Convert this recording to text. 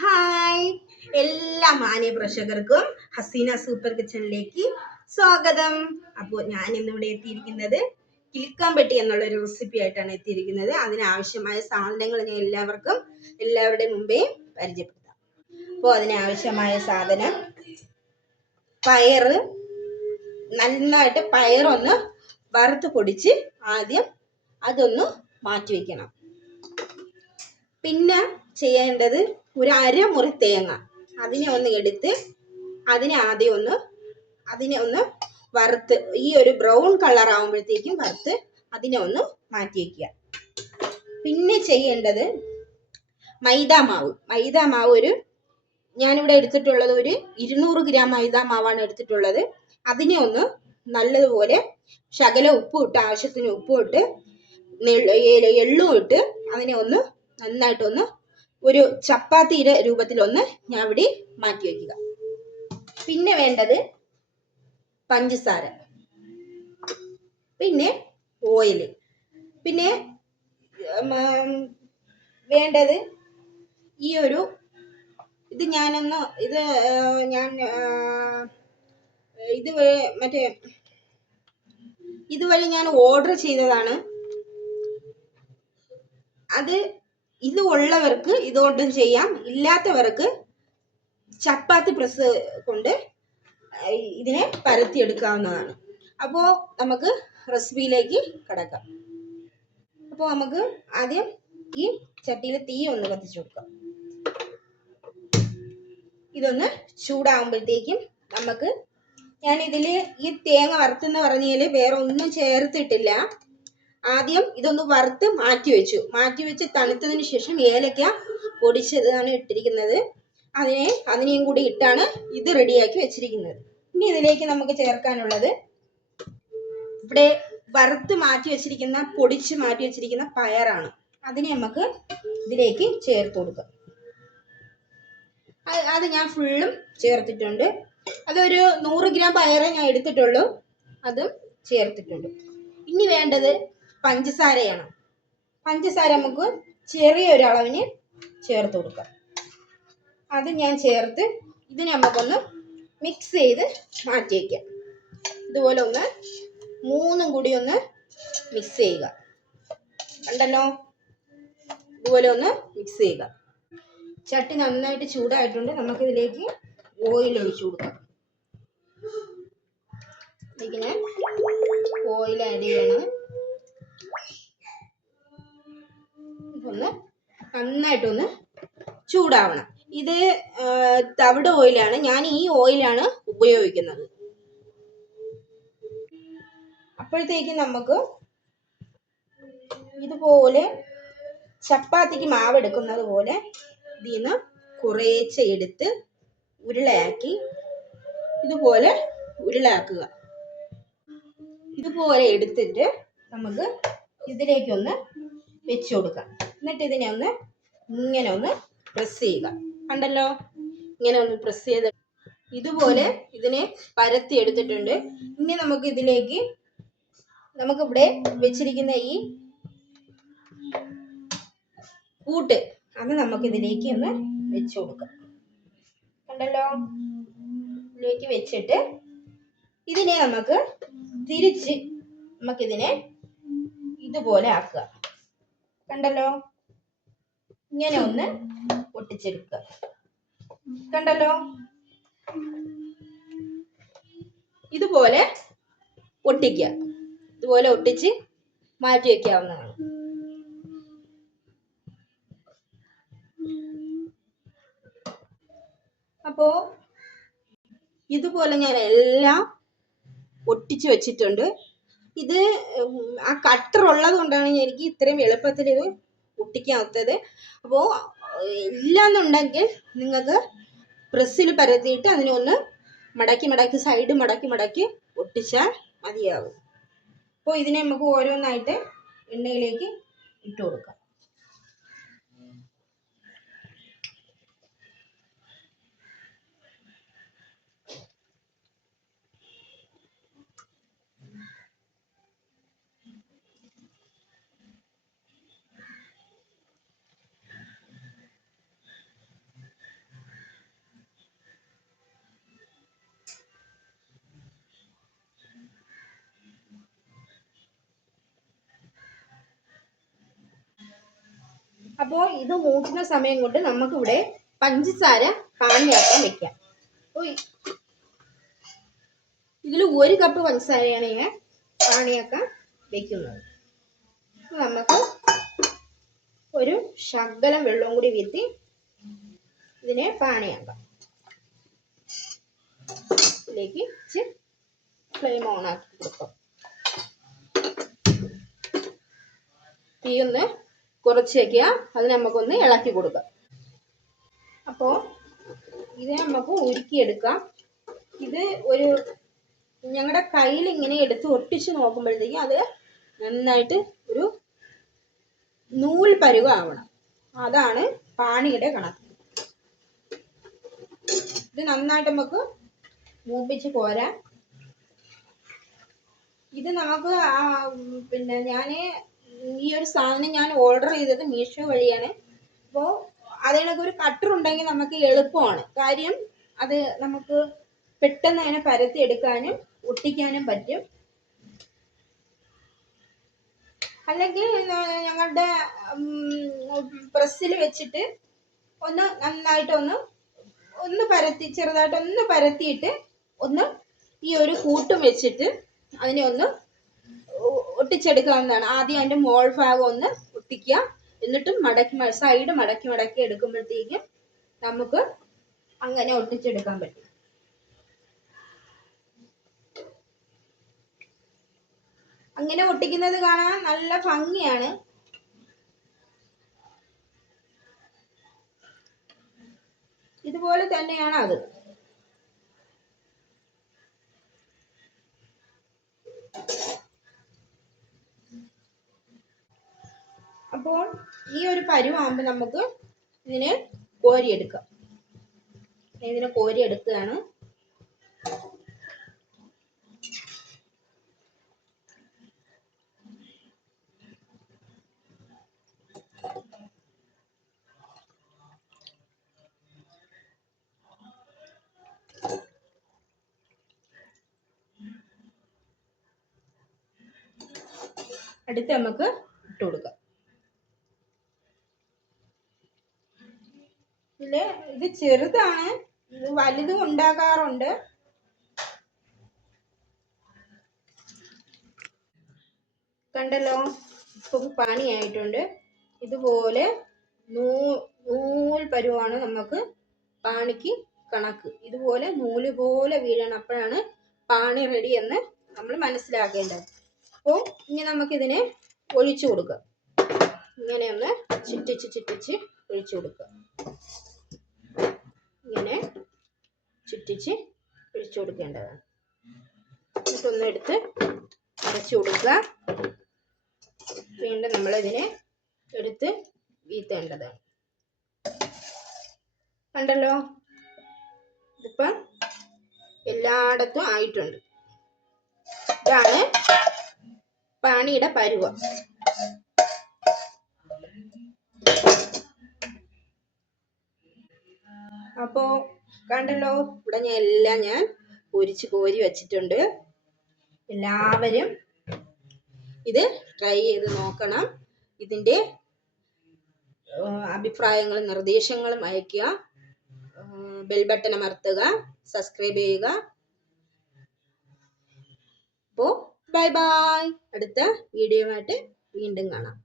Hi എല്ലാ മാന്യ പ്രേക്ഷകർക്കും ഹസീന സൂപ്പർ കിച്ചണിലേക്ക് സ്വാഗതം. അപ്പോൾ ഞാൻ ഇന്ന് ഇവിടെ എത്തിയിരിക്കുന്നത് കിളിക്കാമ്പെട്ടി എന്നുള്ള ഒരു റെസിപ്പി ആയിട്ടാണ് എത്തിയിരിക്കുന്നത്. അതിനാവശ്യമായ സാധനങ്ങൾ ഞാൻ എല്ലാവർക്കും എല്ലാവരുടെ മുമ്പേ പരിചയപ്പെടുത്താം. അപ്പോൾ അതിനാവശ്യമായ സാധനം പയറ്. നന്നായിട്ട് പയറൊന്ന് വറുത്ത് പൊടിച്ച് ആദ്യം അതൊന്ന് മാറ്റി വെക്കണം. പിന്നെ ചെയ്യേണ്ടത് ഒരു അരമുറി തേങ്ങ. അതിനെ ഒന്ന് എടുത്ത് അതിനെ ആദ്യം ഒന്ന് അതിനെ ഒന്ന് വറുത്ത് ഈ ഒരു ബ്രൗൺ കളർ ആകുമ്പോഴത്തേക്കും വറുത്ത് അതിനെ ഒന്ന് മാറ്റി വയ്ക്കുക പിന്നെ ചെയ്യേണ്ടത് മൈദാ മാവ്. മൈദാ മാവ് ഒരു ഞാനിവിടെ എടുത്തിട്ടുള്ളത് ഒരു ഇരുന്നൂറ് ഗ്രാം മൈദാ മാവാണ് എടുത്തിട്ടുള്ളത്. അതിനെ ഒന്ന് നല്ലതുപോലെ ശകല ഉപ്പും ഇട്ട് ആവശ്യത്തിന് ഉപ്പും ഇട്ട് എള്ളും ഇട്ട് അതിനെ ഒന്ന് നന്നായിട്ടൊന്ന് ഒരു ചപ്പാത്തിയുടെ രൂപത്തിൽ ഒന്ന് ഞാൻ ഇവിടെ മാറ്റി വയ്ക്കുക. പിന്നെ വേണ്ടത് പഞ്ചസാര. പിന്നെ ഓയിൽ. പിന്നെ വേണ്ടത് ഈ ഒരു ഇത് ഞാനൊന്ന് ഇത് ഞാൻ ഇത് മറ്റേ ഇതുവഴി ഞാൻ ഓർഡർ ചെയ്തതാണ്. അത് ഇത് ഉള്ളവർക്ക് ഇതുകൊണ്ടും ചെയ്യാം. ഇല്ലാത്തവർക്ക് ചപ്പാത്തി പ്രസ് കൊണ്ട് ഇതിനെ പരത്തിയെടുക്കാവുന്നതാണ്. അപ്പോൾ നമുക്ക് റെസിപ്പിയിലേക്ക് കിടക്കാം. അപ്പോൾ നമുക്ക് ആദ്യം ഈ ചട്ടിയിൽ തീ ഒന്ന് കത്തിച്ചു കൊടുക്കാം. ഇതൊന്ന് ചൂടാകുമ്പോഴത്തേക്കും നമുക്ക് ഞാൻ ഇതിൽ ഈ തേങ്ങ വറുത്തെന്ന് പറഞ്ഞാൽ വേറെ ഒന്നും ചേർത്തിട്ടില്ല. ആദ്യം ഇതൊന്ന് വറുത്ത് മാറ്റി വെച്ചു. മാറ്റി വെച്ച് തണുത്തതിന് ശേഷം ഏലക്ക പൊടിച്ചതാണ് ഇട്ടിരിക്കുന്നത്. അതിനെ അതിനെയും കൂടി ഇട്ടാണ് ഇത് റെഡിയാക്കി വെച്ചിരിക്കുന്നത്. ഇനി ഇതിലേക്ക് നമുക്ക് ചേർക്കാനുള്ളത് ഇവിടെ വറുത്ത് മാറ്റി വെച്ചിരിക്കുന്ന പൊടിച്ച് മാറ്റി വെച്ചിരിക്കുന്ന പയറാണ്. അതിനെ നമുക്ക് ഇതിലേക്ക് ചേർത്ത് കൊടുക്കാം. അത് ഞാൻ ഫുള്ളും ചേർത്തിട്ടുണ്ട്. അതൊരു നൂറ് ഗ്രാം പയറേ ഞാൻ എടുത്തിട്ടുള്ളൂ. അതും ചേർത്തിട്ടുണ്ട്. ഇനി വേണ്ടത് പഞ്ചസാരയാണ്. പഞ്ചസാര നമുക്ക് ചെറിയൊരളവിന് ചേർത്ത് കൊടുക്കാം. അത് ഞാൻ ചേർത്ത് ഇതിനെ നമുക്കൊന്ന് മിക്സ് ചെയ്ത് മാറ്റി വയ്ക്കാം ഇതുപോലെ ഒന്ന് മൂന്നും കൂടി ഒന്ന് മിക്സ് ചെയ്യുക. കണ്ടല്ലോ? ഇതുപോലെ ഒന്ന് മിക്സ് ചെയ്യുക. ചട്ടി നന്നായിട്ട് ചൂടായിട്ടുണ്ട്. നമുക്കിതിലേക്ക് ഓയിൽ ഒഴിച്ചു കൊടുക്കാം. ഇതിന് ഓയിൽ ആഡ് ചെയ്യണം. ഇതൊന്ന് നന്നായിട്ടൊന്ന് ചൂടാവണം. ഇത് തവിട് ഓയിലാണ് ഞാൻ ഈ ഓയിലാണ് ഉപയോഗിക്കുന്നത്. അപ്പോഴത്തേക്ക് നമുക്ക് ഇതുപോലെ ചപ്പാത്തിക്ക് മാവ് എടുക്കുന്നത് പോലെ ഇതിൽ നിന്ന് എടുത്ത് ഉരുളയാക്കി ഇതുപോലെ ഉരുളാക്കുക ഇതുപോലെ എടുത്തിട്ട് നമുക്ക് ഇതിലേക്കൊന്ന് വെച്ചു കൊടുക്കാം. എന്നിട്ട് ഇതിനെ ഒന്ന് ഇങ്ങനെ ഒന്ന് പ്രസ് ചെയ്യുക. കണ്ടല്ലോ? ഇങ്ങനെ ഒന്ന് പ്രസ് ചെയ്ത് ഇതുപോലെ ഇതിനെ പരത്തി എടുത്തിട്ടുണ്ട്. ഇനി നമുക്ക് ഇതിലേക്ക് നമുക്കിവിടെ വെച്ചിരിക്കുന്ന ഈ കൂട്ട് അത് നമുക്ക് ഇതിലേക്ക് ഒന്ന് വെച്ച് കൊടുക്കാം. കണ്ടല്ലോ? ഇതിലേക്ക് വെച്ചിട്ട് ഇതിനെ നമുക്ക് തിരിച്ച് നമുക്കിതിനെ ഇതുപോലെ ആക്കുക. കണ്ടല്ലോ? ഇങ്ങനെ ഒന്ന് ഒട്ടിച്ചെടുക്കുക കണ്ടല്ലോ? ഇതുപോലെ ഒട്ടിക്കുക. ഇതുപോലെ ഒട്ടിച്ച് മാറ്റി വെക്കാവുന്നതാണ്. അപ്പോ ഇതുപോലെ ഞാൻ എല്ലാം ഒട്ടിച്ച് വെച്ചിട്ടുണ്ട്. ഇത് ആ കട്ടർ ഉള്ളത് കൊണ്ടാണ് എനിക്ക് ഇത്രയും എളുപ്പത്തിൽ ഇത് ഒട്ടിക്കാത്തത് അപ്പോൾ ഇല്ലാന്നുണ്ടെങ്കിൽ നിങ്ങൾക്ക് പ്രസ്സിൽ പരത്തിയിട്ട് അതിനെ ഒന്ന് മടക്കി മടക്കി സൈഡ് മടക്കി മടക്കി ഒട്ടിച്ചാൽ മതിയാകും അപ്പോൾ ഇതിനെ നമുക്ക് ഓരോന്നായിട്ട് എണ്ണയിലേക്ക് ഇട്ട് കൊടുക്കാം. അപ്പോൾ ഇത് മൂക്കുന്ന സമയം കൊണ്ട് നമുക്കിവിടെ പഞ്ചസാര പാനിയാക്കാൻ വെക്കാം. ഇതിൽ ഒരു കപ്പ് പഞ്ചസാരയാണ് ഇങ്ങനെ പാനിയാക്കാൻ വെക്കുന്നത്. നമുക്ക് ഒരു ശകലം വെള്ളവും കൂടി വീത്തി ഇതിനെ പാനിയാക്കാം. ഇതിലേക്ക് ഫ്ലെയിം ഓൺ ആക്കി കൊടുക്കാം. തീ ഒന്ന് കുറച്ച് വയ്ക്കുക അത് നമുക്കൊന്ന് ഇളക്കി കൊടുക്കാം. അപ്പോൾ ഇത് നമുക്ക് ഉരുക്കിയെടുക്കാം. ഇത് ഒരു ഞങ്ങളുടെ കയ്യിൽ ഇങ്ങനെ എടുത്ത് ഒട്ടിച്ച് നോക്കുമ്പോഴത്തേക്കും അത് നന്നായിട്ട് ഒരു നൂൽ പരുവാവണം അതാണ് പാണിയുടെ കണക്ക്. ഇത് നന്നായിട്ട് നമുക്ക് മൂപ്പിച്ച് പോരാ ഇത് നമുക്ക് പിന്നെ ഞാൻ ഈ ഒരു സാധനം ഞാൻ ഓർഡർ ചെയ്തത് മീഷോ വഴിയാണ്. അപ്പോൾ അതിനൊക്കെ ഒരു കട്ടർ ഉണ്ടെങ്കിൽ നമുക്ക് എളുപ്പമാണ്. കാര്യം അത് നമുക്ക് പെട്ടെന്ന് അതിനെ പരത്തി എടുക്കാനും ഒട്ടിക്കാനും പറ്റും. അല്ലെങ്കിൽ ഞങ്ങളുടെ പ്രസ്സിൽ വെച്ചിട്ട് ഒന്ന് നന്നായിട്ടൊന്ന് ഒന്ന് പരത്തി ചെറുതായിട്ടൊന്ന് പരത്തിയിട്ട് ഒന്ന് ഈ ഒരു കൂട്ടും വെച്ചിട്ട് അതിനെ ഒന്ന് ഒട്ടിച്ചെടുക്കാവുന്നതാണ് ആദ്യം അതിന്റെ മോൾ ഭാഗം ഒന്ന് ഒട്ടിക്കുക. എന്നിട്ട് മടക്കി സൈഡ് മടക്കി മടക്കി എടുക്കുമ്പോഴത്തേക്കും നമുക്ക് അങ്ങനെ ഒട്ടിച്ചെടുക്കാൻ പറ്റും. അങ്ങനെ ഒട്ടിക്കുന്നത് കാണാൻ നല്ല ഭംഗിയാണ്. ഇതുപോലെ തന്നെയാണ് അത്. അപ്പോൾ ഈ ഒരു പരുവാകുമ്പോൾ നമുക്ക് ഇതിനെ കോരിയെടുക്കാം. ഇതിനെ കോരിയെടുക്കുകയാണ്. അടുത്ത് നമുക്ക് ഇട്ട് കൊടുക്കാം. ഇതിൽ ഇത് ചെറുതാണ്. ഇത് വലുതും ഉണ്ടാക്കാറുണ്ട് കണ്ടല്ലോ? ഇപ്പൊ പാനിയായിട്ടുണ്ട് ഇതുപോലെ നൂ നൂൽ പരുവാണ് നമുക്ക് പാണിക്ക് കണക്ക്. ഇതുപോലെ നൂൽ പോലെ വീഴണം. അപ്പോഴാണ് പാണി റെഡി എന്ന് നമ്മൾ മനസ്സിലാക്കേണ്ടത്. അപ്പോൾ ഇനി നമുക്കിതിനെ ഒഴിച്ചു കൊടുക്കാം. ഇങ്ങനെ ഒന്ന് ചുറ്റിച്ച് ചുറ്റിച്ച് ഒഴിച്ചു കൊടുക്കുക ഇങ്ങനെ ചുറ്റിച്ച് ഒഴിച്ചു കൊടുക്കേണ്ടതാണ്. എന്നിട്ടൊന്ന് എടുത്ത് അരച്ചു കൊടുക്കുക. വീണ്ടും നമ്മളിതിനെ എടുത്ത് വീത്തേണ്ടതാണ്. കണ്ടല്ലോ? ഇതിപ്പം എല്ലായിടത്തും ആയിട്ടുണ്ട്. ഇതാണ് പാണിയുടെ പരുവം. അപ്പോ കണ്ടല്ലോ ഇവിടെ ഞാൻ എല്ലാം ഞാൻ പൊരിച്ച് കോരി വെച്ചിട്ടുണ്ട്. എല്ലാവരും ഇത് ട്രൈ ചെയ്ത് നോക്കണം. ഇതിന്റെ അഭിപ്രായങ്ങളും നിർദ്ദേശങ്ങളും അയക്കുക ബെൽ ബട്ടൺ അമർത്തുക സബ്സ്ക്രൈബ് ചെയ്യുക. അപ്പോൾ ബൈ ബൈ അടുത്ത വീഡിയോ ആയിട്ട് വീണ്ടും കാണാം.